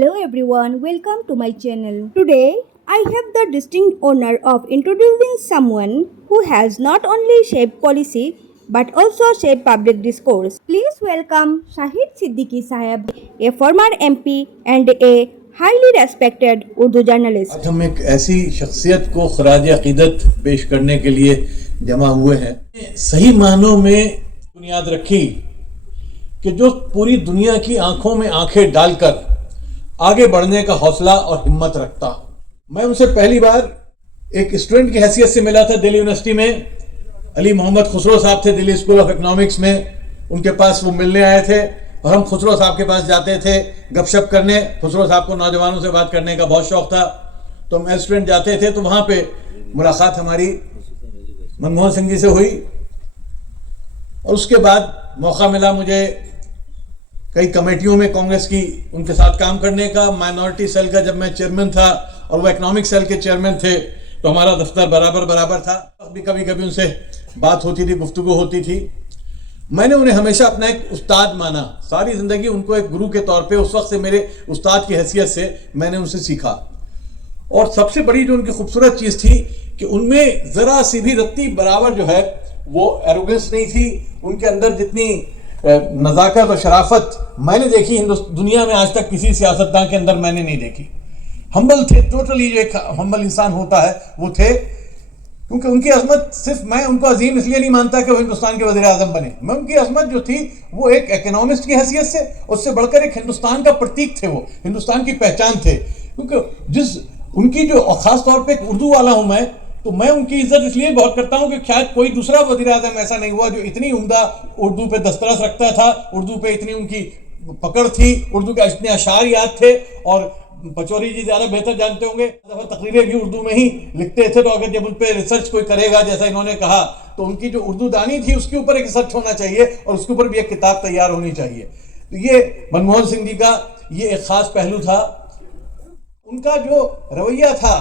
Hello everyone, welcome to my channel. Today, I have the distinct honor of introducing someone who has not only shaped policy but also shaped public discourse. Please welcome Shahid Siddiqui Sahab, a former MP and a highly respected Urdu journalist. आज हम एक ऐसी शख्सियत को खराज अकीदत पेश करने के लिए जमा हुए हैं। सही मानों में बुनियाद रखी कि जो पूरी दुनिया की आंखों में आंखें डालकर आगे बढ़ने का हौसला और हिम्मत रखता। मैं उनसे पहली बार एक स्टूडेंट की हैसियत से मिला था दिल्ली यूनिवर्सिटी में। अली मोहम्मद खुसरो साहब थे दिल्ली स्कूल ऑफ इकोनॉमिक्स में, उनके पास वो मिलने आए थे और हम खुसरो साहब के पास जाते थे गपशप करने। खुसरो साहब को नौजवानों से बात करने का बहुत शौक था, तो हम स्टूडेंट जाते थे। तो वहाँ पे मुलाकात हमारी मनमोहन सिंह जी से हुई और उसके बाद मौका मिला मुझे कई कमेटियों में कांग्रेस की उनके साथ काम करने का। माइनॉरिटी सेल का जब मैं चेयरमैन था और वो इकोनॉमिक सेल के चेयरमैन थे, तो हमारा दफ्तर बराबर था। कभी कभी उनसे बात होती थी, गुफ्तगू होती थी। मैंने उन्हें हमेशा अपना एक उस्ताद माना, सारी ज़िंदगी उनको एक गुरु के तौर पे, उस वक्त से मेरे उस्ताद की हैसियत से मैंने उनसे सीखा। और सबसे बड़ी जो उनकी खूबसूरत चीज़ थी कि उनमें ज़रा सी भी रत्ती बराबर जो है वो एरोगेंस नहीं थी। उनके अंदर जितनी नज़ाकत और शराफत मैंने देखी दुनिया में आज तक किसी सियासतदान के अंदर मैंने नहीं देखी। हम्बल थे, टोटली जो एक हम्बल इंसान होता है वो थे। क्योंकि उनकी अजमत, सिर्फ मैं उनको अजीम इसलिए नहीं मानता कि वो हिंदुस्तान के वज़ीर आज़म बने। मैं उनकी अजमत जो थी वो एक इकोनॉमिस्ट की हैसियत से, उससे बढ़कर एक हिंदुस्तान का प्रतीक थे, वो हिंदुस्तान की पहचान थे। क्योंकि जिस उनकी जो ख़ास तौर पे एक उर्दू वाला हूँ मैं, तो मैं उनकी इज्जत इसलिए बहुत करता हूँ कि शायद कोई दूसरा वज़ीर आज़म ऐसा नहीं हुआ जो इतनी उम्दा उर्दू पे दस्तरस रखता था, उर्दू पे इतनी उनकी पकड़ थी, उर्दू के इतने अशार याद थे। और पचौरी जी ज़्यादा बेहतर जानते होंगे, तकरीरें भी उर्दू में ही लिखते थे। तो अगर जब उन पर रिसर्च कोई करेगा जैसा इन्होंने कहा, तो उनकी जो उर्दू दानी थी उसके ऊपर एक रिसर्च होना चाहिए और उसके ऊपर भी एक किताब तैयार होनी चाहिए। तो ये मनमोहन सिंह जी का ये एक ख़ास पहलू था। उनका जो रवैया था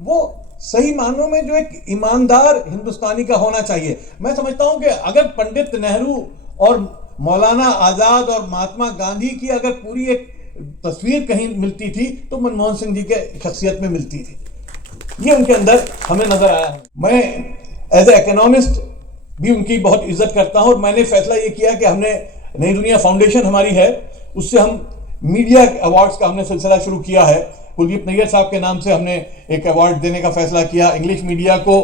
वो सही मानों में जो एक ईमानदार हिंदुस्तानी का होना चाहिए। मैं समझता हूं कि अगर पंडित नेहरू और मौलाना आज़ाद और महात्मा गांधी की अगर पूरी एक तस्वीर कहीं मिलती थी तो मनमोहन सिंह जी के शख्सियत में मिलती थी। ये उनके अंदर हमें नजर आया है। मैं एज ए इकोनॉमिस्ट भी उनकी बहुत इज्जत करता हूं और मैंने फैसला ये किया कि हमने नई दुनिया फाउंडेशन हमारी है, उससे हम मीडिया अवार्ड्स का हमने सिलसिला शुरू किया है। कुलदीप नैयर साहब के नाम से हमने एक अवार्ड देने का फैसला किया। इंग्लिश मीडिया को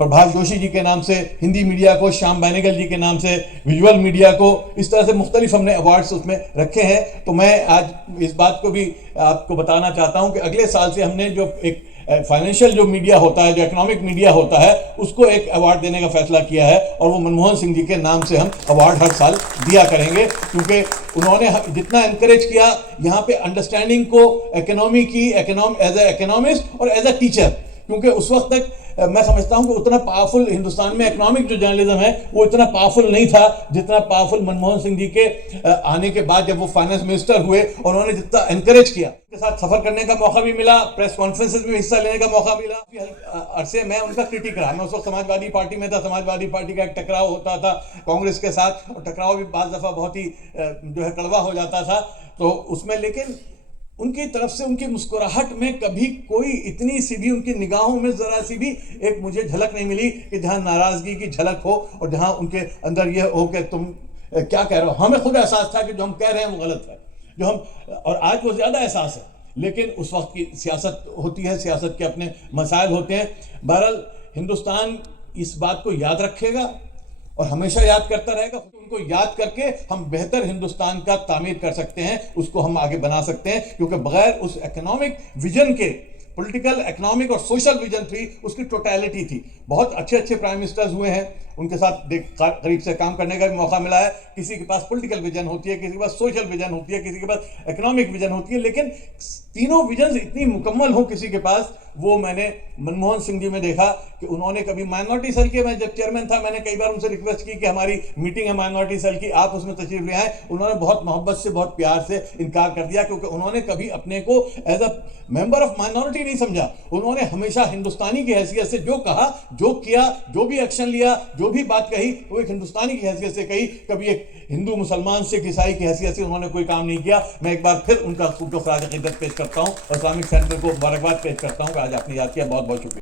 प्रभाष जोशी जी के नाम से, हिंदी मीडिया को श्याम बेनेगल जी के नाम से, विजुअल मीडिया को, इस तरह से मुख्तलिफ हमने अवार्ड्स उसमें रखे हैं। तो मैं आज इस बात को भी आपको बताना चाहता हूं कि अगले साल से हमने जो एक फाइनेंशियल जो मीडिया होता है, जो इकोनॉमिक मीडिया होता है, उसको एक अवार्ड देने का फैसला किया है और वो मनमोहन सिंह जी के नाम से हम अवार्ड हर साल दिया करेंगे। क्योंकि उन्होंने जितना एनकरेज किया यहाँ पे अंडरस्टैंडिंग को, इकोनॉमी की, एज ए इकोनॉमिस्ट और एज ए टीचर। क्योंकि उस वक्त तक मैं समझता हूं कि उतना पावरफुल हिंदुस्तान में इकोनॉमिक जो जर्नलिज्म है वो इतना पावरफुल नहीं था जितना पावरफुल मनमोहन सिंह जी के आने के बाद, जब वो फाइनेंस मिनिस्टर हुए और उन्होंने जितना एनकरेज किया। उनके साथ सफर करने का मौका भी मिला, प्रेस कॉन्फ्रेंसेस में हिस्सा लेने का मौका मिला। अरसे मैं उनका क्रिटिक रहा। मैं उस वक्त समाजवादी पार्टी में था। समाजवादी पार्टी का एक टकराव होता था कांग्रेस के साथ और टकराव भी बाज़ दफ़ा बहुत ही जो है कड़वा हो जाता था। तो उसमें लेकिन उनकी तरफ से उनकी मुस्कुराहट में कभी कोई इतनी सी भी, उनकी निगाहों में ज़रा सी भी एक मुझे झलक नहीं मिली कि जहाँ नाराज़गी की झलक हो और जहाँ उनके अंदर ये हो कि तुम क्या कह रहे हो। हमें खुद एहसास था कि जो हम कह रहे हैं वो गलत है, जो हम, और आज वो ज़्यादा एहसास है। लेकिन उस वक्त की सियासत होती है, सियासत के अपने मसाइल होते हैं। बहरहाल हिंदुस्तान इस बात को याद रखेगा और हमेशा याद करता रहेगा। उनको याद करके हम बेहतर हिंदुस्तान का तामीर कर सकते हैं, उसको हम आगे बना सकते हैं। क्योंकि बगैर उस इकोनॉमिक विजन के, पॉलिटिकल, इकोनॉमिक और सोशल विजन थी, उसकी टोटलिटी थी। बहुत अच्छे प्राइम मिनिस्टर्स हुए हैं, उनके साथ करीब से काम करने का भी मौका मिला है। किसी के पास पॉलिटिकल विजन होती है, किसी के पास सोशल विजन होती है, किसी के पास इकोनॉमिक विजन होती है, लेकिन तीनों विजन्स इतनी मुकम्मल हो किसी के पास, वो मैंने मनमोहन सिंह जी में देखा कि उन्होंने कभी माइनॉरिटी सेल के, मैं जब चेयरमैन था मैंने कई बार उनसे रिक्वेस्ट की कि हमारी मीटिंग है माइनॉरिटी सेल की, आप उसमें तशरीफ ले आए। उन्होंने बहुत मोहब्बत से, बहुत प्यार से इनकार कर दिया, क्योंकि उन्होंने कभी अपने को as a member of minority नहीं समझा। उन्होंने हमेशा हिंदुस्तानी की हैसियत से जो कहा, जो किया, जो भी एक्शन लिया, जो भी बात कही, वो एक हिंदुस्तानी की हैसियत से कही। कभी एक हिंदू, मुसलमान, सिख, ईसाई की हैसियत से उन्होंने कोई काम नहीं किया। मैं एक बार फिर उनका खराज अकीदत पेश करता हूँ और इस्लामिक सेंटर को मुबारकबाद पेश करता हूँ कि आज आपने याद किया। बहुत बहुत शुक्रिया।